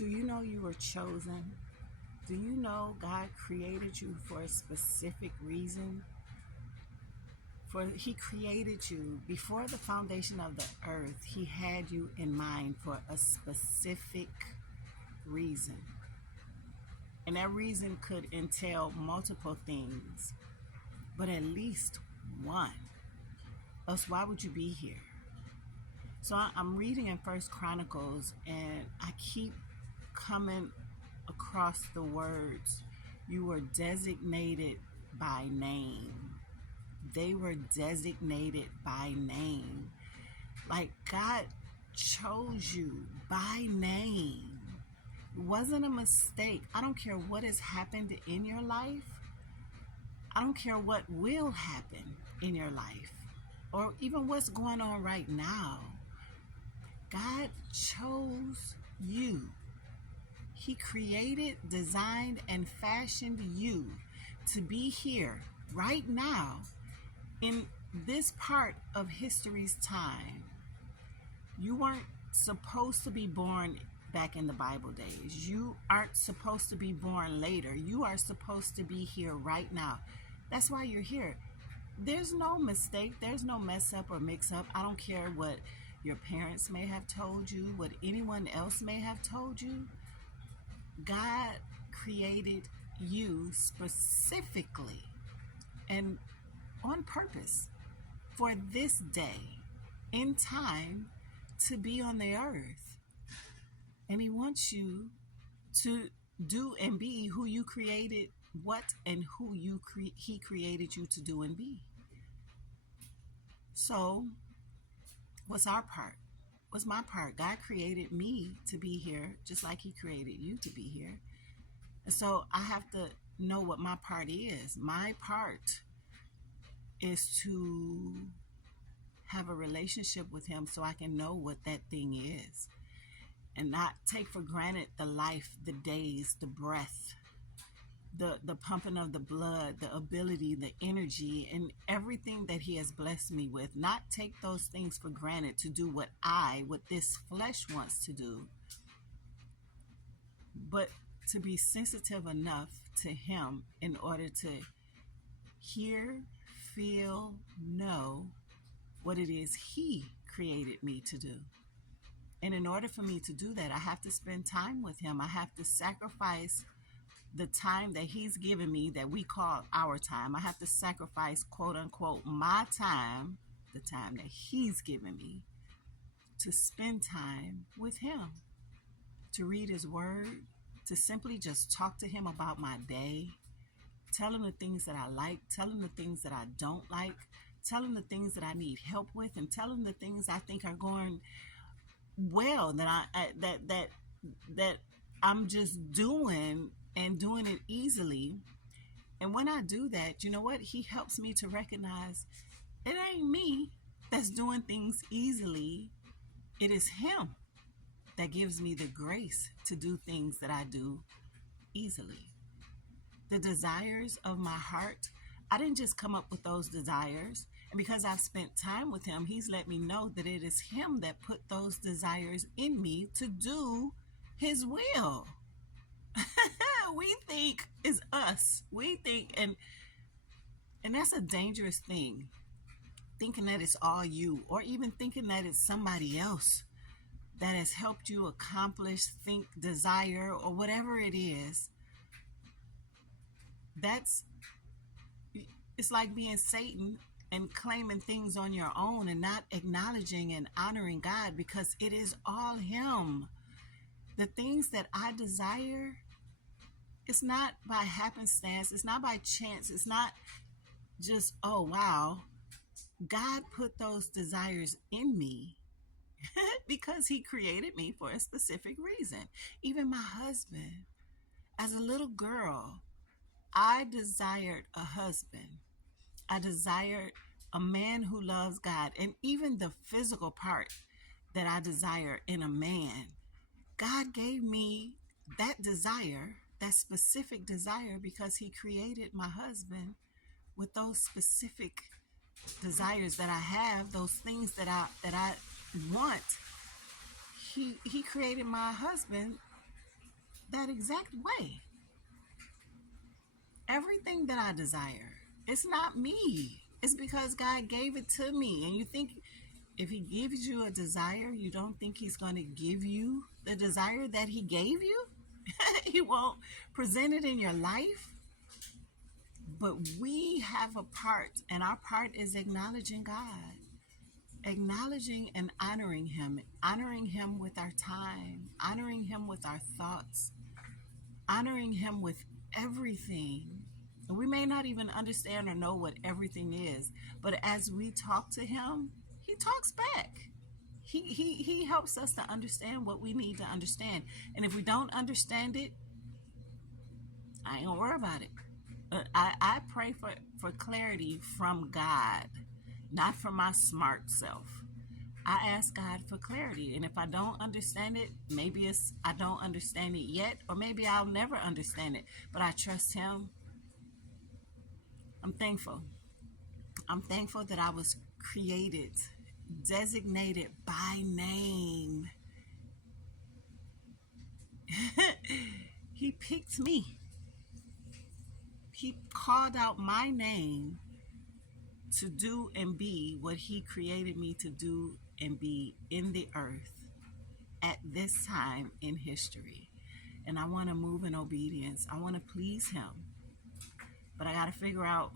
Do you know you were chosen? Do you know God created you for a specific reason? For He created you before the foundation of the earth. He had you in mind for a specific reason. And that reason could entail multiple things, but at least one. Else, why would you be here? So I'm reading in First Chronicles, and I keep coming across the words, you were designated by name. They were designated by name. Like God chose you by name. It wasn't a mistake. I don't care what has happened in your life. I don't care what will happen in your life or even what's going on right now. God chose you. He created, designed, and fashioned you to be here right now in this part of history's time. You weren't supposed to be born back in the Bible days. You aren't supposed to be born later. You are supposed to be here right now. That's why you're here. There's no mistake. There's no mess up or mix up. I don't care what your parents may have told you, what anyone else may have told you. God created you specifically and on purpose for this day in time to be on the earth. And He wants you to do and be who you created, what and who He created you to do and be. So, what's our part? What's my part? God created me to be here just like He created you to be here. And so I have to know what my part is. My part is to have a relationship with Him so I can know what that thing is and not take for granted the life, the days, the breath, the pumping of the blood, the ability, the energy, and everything that He has blessed me with. Not take those things for granted to do what this flesh wants to do, but to be sensitive enough to Him in order to hear, feel, know what it is He created me to do. And in order for me to do that, I have to spend time with Him. I have to sacrifice the time that He's given me that we call our time. I have to sacrifice, quote unquote, my time, the time that He's given me, to spend time with Him, to read His Word, to simply just talk to Him about my day, tell Him the things that I like, tell Him the things that I don't like, tell Him the things that I need help with, and tell Him the things I think are going well, that I'm just doing and doing it easily. And when I do that, you know what? He helps me to recognize it ain't me that's doing things easily. It is Him that gives me the grace to do things that I do easily. The desires of my heart, I didn't just come up with those desires. And because I've spent time with Him, He's let me know that it is Him that put those desires in me to do His will. We think it's us. We think, and that's a dangerous thing. Thinking that it's all you, or even thinking that it's somebody else that has helped you accomplish, think, desire, or whatever it is. It's like being Satan and claiming things on your own and not acknowledging and honoring God, because it is all Him. The things that I desire, it's not by happenstance. It's not by chance. It's not just, oh, wow. God put those desires in me because He created me for a specific reason. Even my husband, as a little girl, I desired a husband. I desired a man who loves God. And even the physical part that I desire in a man, God gave me that desire, that specific desire, because He created my husband with those specific desires that I have, those things that I want. He created my husband that exact way. Everything that I desire, it's not me. It's because God gave it to me. And you think if he gives you a desire, you don't think he's going to give you the desire that he gave you? He won't present it in your life. But we have a part, and our part is acknowledging God, acknowledging and honoring him with our time, honoring him with our thoughts, honoring him with everything. And we may not even understand or know what everything is, but as we talk to him, he talks back. He helps us to understand what we need to understand. And if we don't understand it, I ain't gonna worry about it. I pray for clarity from God, not from my smart self. I ask God for clarity. And if I don't understand it, maybe it's I don't understand it yet, or maybe I'll never understand it. But I trust him. I'm thankful. I'm thankful that I was created, designated by name. He picked me. He called out my name to do and be what he created me to do and be in the earth at this time in history. And I want to move in obedience. I want to please him. But I got to figure out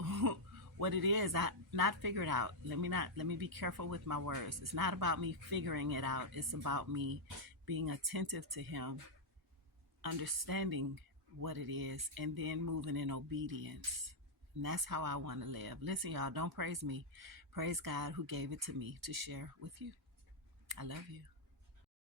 what it is. Not figure it out. Let me be careful with my words. It's not about me figuring it out. It's about me being attentive to him, understanding what it is, and then moving in obedience. And that's how I want to live. Listen, y'all, don't praise me. Praise God who gave it to me to share with you. I love you.